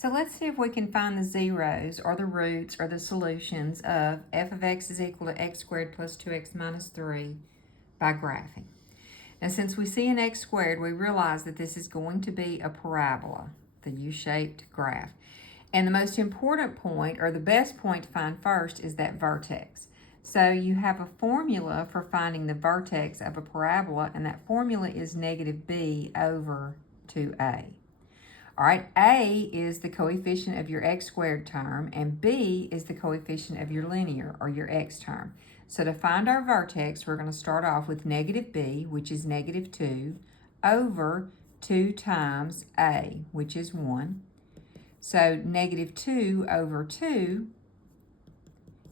So let's see if we can find the zeros or the roots or the solutions of f of x is equal to x squared plus 2x minus 3 by graphing. Now, since we see an x squared, we realize that this is going to be a parabola, the U-shaped graph. And the most important point, or the best point to find first, is that vertex. So you have a formula for finding the vertex of a parabola, and that formula is negative b over 2a. All right, a is the coefficient of your x squared term, and b is the coefficient of your linear, or your x term. So to find our vertex, we're going to start off with negative b, which is negative 2, over 2 times a, which is 1. So negative 2 over 2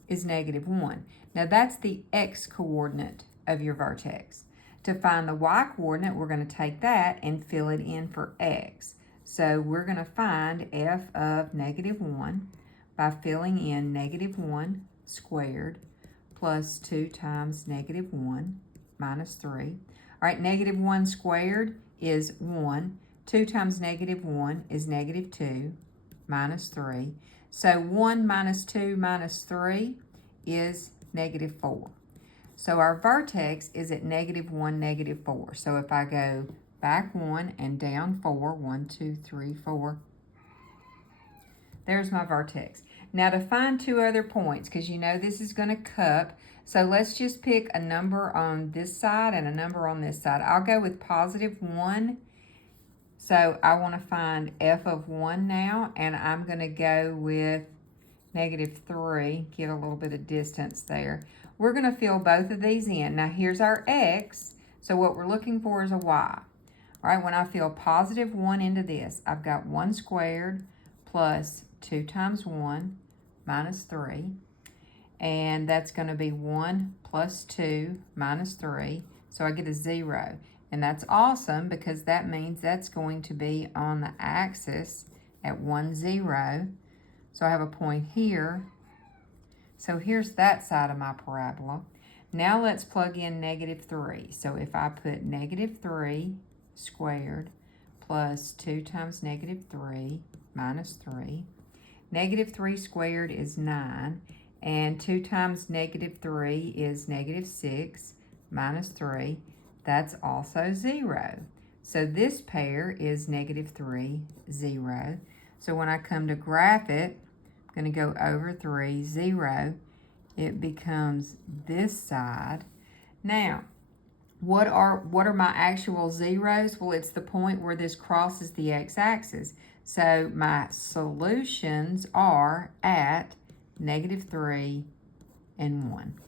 is negative 1. Now that's the x-coordinate of your vertex. To find the y-coordinate, we're going to take that and fill it in for x. So we're going to find f of negative 1 by filling in negative 1 squared plus 2 times negative 1 minus 3. All right, negative 1 squared is 1. 2 times negative 1 is negative 2 minus 3. So 1 minus 2 minus 3 is negative 4. So our vertex is at negative 1, negative 4. So if I go back 1 and down 4, 1, 2, 3, 4, there's my vertex. Now to find two other points, because you know this is going to cup, so let's just pick a number on this side and a number on this side. I'll go with positive 1. So I want to find f of 1 now, and I'm going to go with negative 3, give a little bit of distance there. We're going to fill both of these in. Now here's our x, so what we're looking for is a y. All right, when I fill positive 1 into this, I've got 1 squared plus 2 times 1 minus 3, and that's going to be 1 plus 2 minus 3, so I get a 0. And that's awesome because that means that's going to be on the axis at 1, 0. So I have a point here. So here's that side of my parabola. Now let's plug in negative 3. So if I put negative 3 squared plus 2 times negative 3 minus 3, negative 3 squared is 9, and 2 times negative 3 is negative 6 minus 3. That's also 0. So this pair is negative 3, 0. So when I come to graph it, I'm going to go over 3, 0. It becomes this side. Now, what are my actual zeros? Well, it's the point where this crosses the x-axis. So my solutions are at negative 3 and 1.